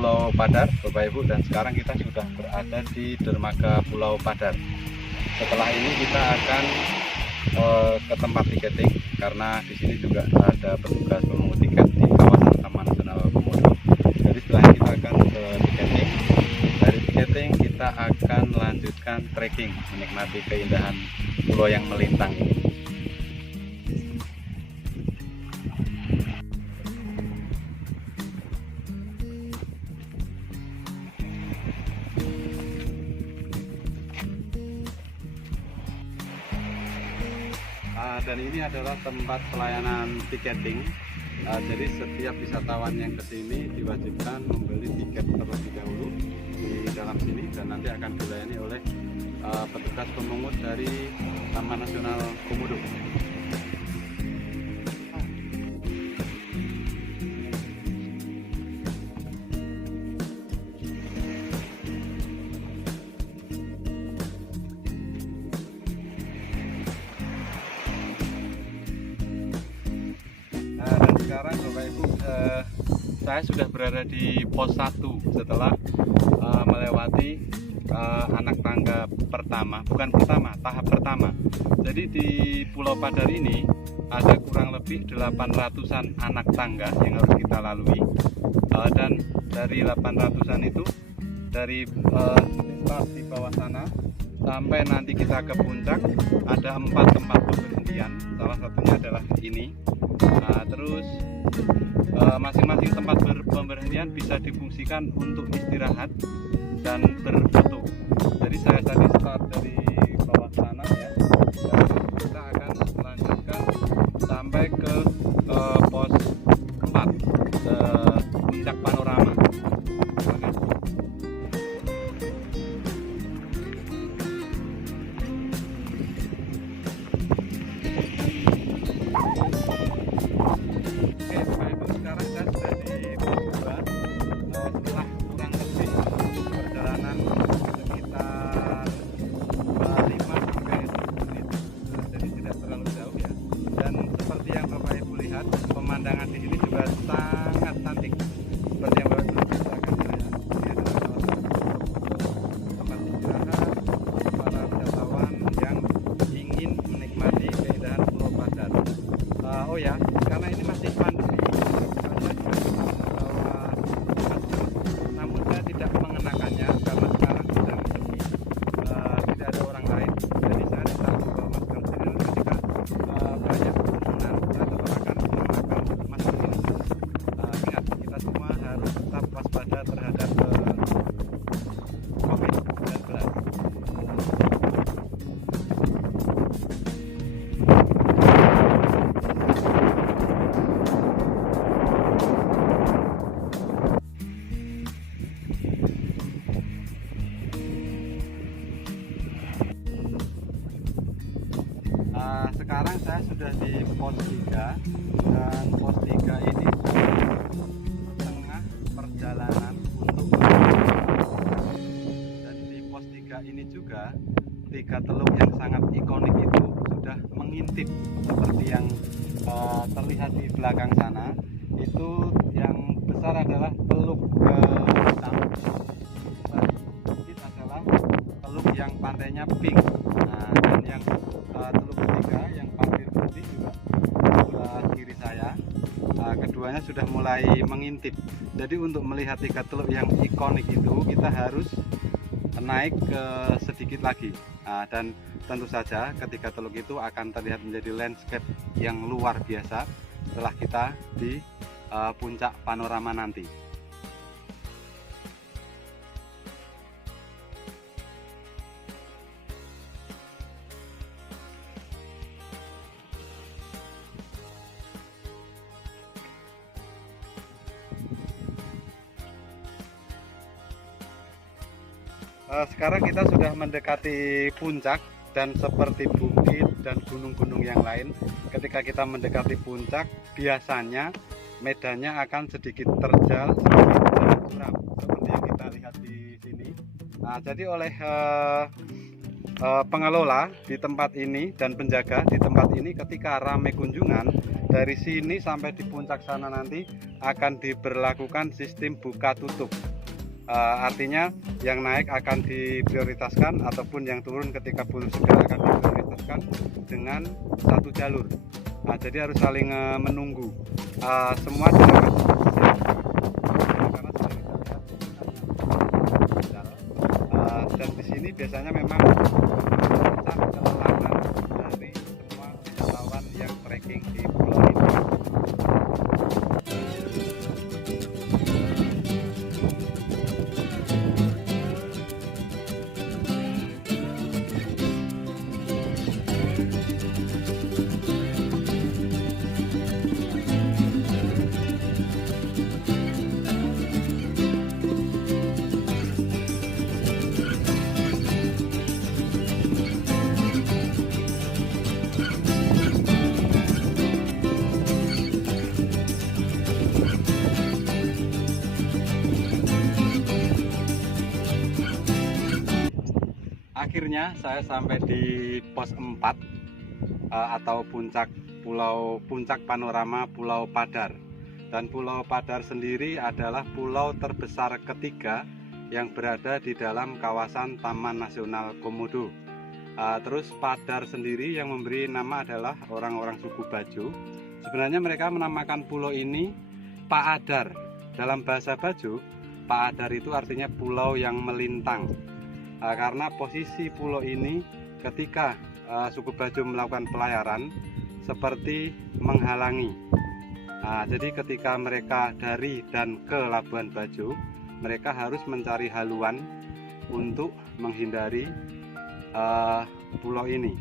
Pulau Padar, Bapak Ibu, dan sekarang kita sudah berada di dermaga Pulau Padar. Setelah ini kita akan ke tempat tiketing, karena di sini juga ada petugas pemungut tiket di kawasan Taman Nasional Komodo. Jadi setelah ini kita akan ke tiketing. Dari tiketing kita akan lanjutkan trekking, menikmati keindahan pulau yang melintang ini. Dan ini adalah tempat pelayanan tiketing. Jadi setiap wisatawan yang kesini diwajibkan membeli tiket terlebih dahulu di dalam sini, dan nanti akan dilayani oleh petugas pemungut dari Taman Nasional Komodo. Dan sekarang Bapak Ibu, saya sudah berada di pos 1 setelah melewati anak tangga pertama, bukan pertama, tahap pertama. Jadi di Pulau Padar ini ada kurang lebih 800-an anak tangga yang harus kita lalui, dan dari 800-an itu, dari start di bawah sana sampai nanti kita ke puncak ada 4 tempat pemberhentian. Salah satunya adalah ini. Terus masing-masing tempat pemberhentian bisa difungsikan untuk istirahat dan berfoto. Jadi saya tadi start dari bawah sana ya, dan kita akan melanjutkan sampai ke pos 4, puncak panorama. Pemandangan di sini juga sangat cantik. Seperti yang Bapak Ibu saksikan, ini adalah salah satu tempat istirahat para wisatawan yang ingin menikmati keindahan Pulau Padar. Oh ya, karena ini masih pandemi, saya juga membawa masker, namun saya tidak mengenakannya karena sekarang sedang sepi, tidak ada orang lain. Jadi saya tetap membawa masker sendiri ketika banyak kerumunan. Saya tetap akan menggunakan masker ini. Ingat, kita semua harus tetap waspada terhadap COVID-19. Sekarang saya sudah di pos 3, dan pos 3 ini tengah perjalanan untuk dan di pos 3 ini juga 3 teluk yang sangat ikonik itu sudah mengintip, seperti yang terlihat di belakang sana. Itu yang besar adalah teluk hitam, sedikit adalah teluk yang pantainya pink. Dan yang teluk ketiga yang pasir putih juga sebelah kiri saya, keduanya sudah mulai mengintip. Jadi untuk melihat 3 teluk yang ikonik itu kita harus naik ke sedikit lagi, dan tentu saja ketiga teluk itu akan terlihat menjadi landscape yang luar biasa setelah kita di puncak panorama nanti. Sekarang kita sudah mendekati puncak, dan seperti bukit dan gunung-gunung yang lain, ketika kita mendekati puncak biasanya medannya akan sedikit terjal, sedikit curam, seperti yang kita lihat di sini. Jadi oleh pengelola di tempat ini dan penjaga di tempat ini, ketika ramai kunjungan dari sini sampai di puncak sana nanti akan diberlakukan sistem buka tutup. Artinya yang naik akan diprioritaskan ataupun yang turun ketika bulu segar akan diprioritaskan dengan satu jalur. Jadi harus saling menunggu. Semua jalan dan di sini biasanya memang puncak kelelahan dari semua wisatawan yang trekking di pulau ini. Akhirnya saya sampai di pos 4 atau puncak panorama Pulau Padar. Dan Pulau Padar sendiri adalah pulau terbesar ketiga yang berada di dalam kawasan Taman Nasional Komodo. Terus Padar sendiri yang memberi nama adalah orang-orang suku Bajo. Sebenarnya mereka menamakan pulau ini Paadar. Dalam bahasa Bajo, Paadar itu artinya pulau yang melintang. Karena posisi pulau ini ketika suku Bajo melakukan pelayaran seperti menghalangi. Jadi ketika mereka dari dan ke Labuan Bajo, mereka harus mencari haluan untuk menghindari pulau ini.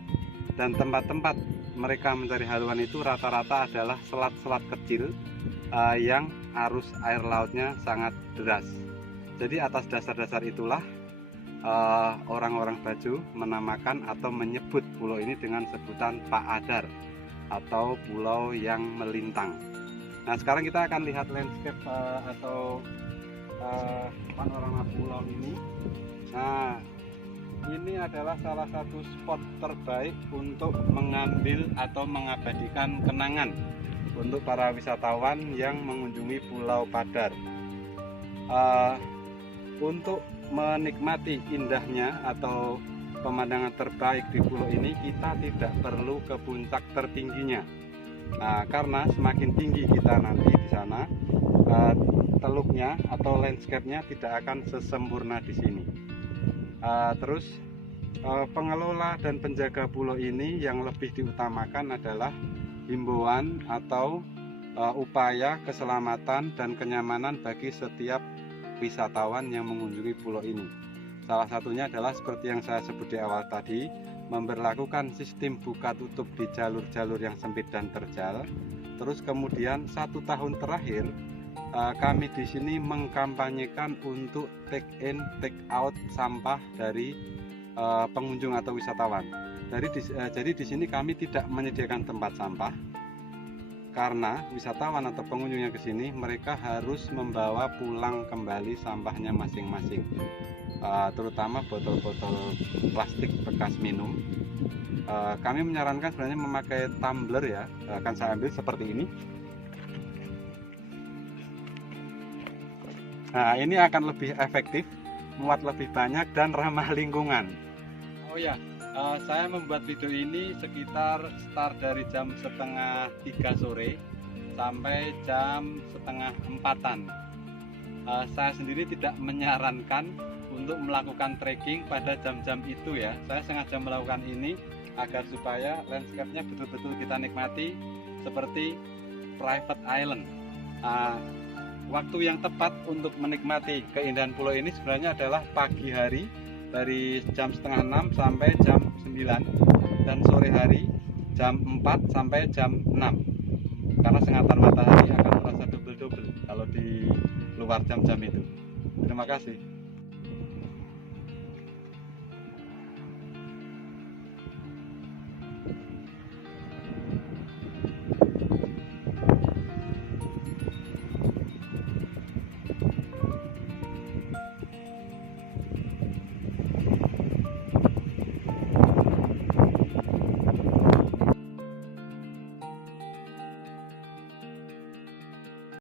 Dan tempat-tempat mereka mencari haluan itu rata-rata adalah selat-selat kecil yang arus air lautnya sangat deras. Jadi atas dasar-dasar itulah orang-orang Bajo menamakan atau menyebut pulau ini dengan sebutan Paadar atau pulau yang melintang. Nah, sekarang kita akan lihat landscape atau panorama pulau ini. Nah, ini adalah salah satu spot terbaik untuk mengambil atau mengabadikan kenangan untuk para wisatawan yang mengunjungi Pulau Padar. Untuk menikmati indahnya atau pemandangan terbaik di pulau ini, kita tidak perlu ke puncak tertingginya. Karena semakin tinggi kita nanti di sana, teluknya atau landscape-nya tidak akan sesempurna di sini. Terus pengelola dan penjaga pulau ini yang lebih diutamakan adalah himbauan atau upaya keselamatan dan kenyamanan bagi setiap wisatawan yang mengunjungi pulau ini. Salah satunya adalah seperti yang saya sebut di awal tadi, memberlakukan sistem buka tutup di jalur-jalur yang sempit dan terjal. Terus kemudian 1 tahun terakhir kami di sini mengkampanyekan untuk take in, take out sampah dari pengunjung atau wisatawan. Jadi di sini kami tidak menyediakan tempat sampah, karena wisatawan atau pengunjung yang ke sini mereka harus membawa pulang kembali sampahnya masing-masing, terutama botol-botol plastik bekas minum. Kami menyarankan sebenarnya memakai tumbler ya, akan saya ambil seperti ini. Nah, ini akan lebih efektif, muat lebih banyak dan ramah lingkungan. Oh ya, saya membuat video ini sekitar start dari jam setengah 3 sore sampai jam setengah 4-an. Saya sendiri tidak menyarankan untuk melakukan trekking pada jam-jam itu ya. Saya sengaja melakukan ini agar supaya landscape-nya betul-betul kita nikmati seperti private island. Waktu yang tepat untuk menikmati keindahan pulau ini sebenarnya adalah pagi hari dari jam setengah 6 sampai jam 9, dan sore hari jam 4 sampai jam 6, karena sengatan matahari akan terasa double-double kalau di luar jam-jam itu. Terima kasih.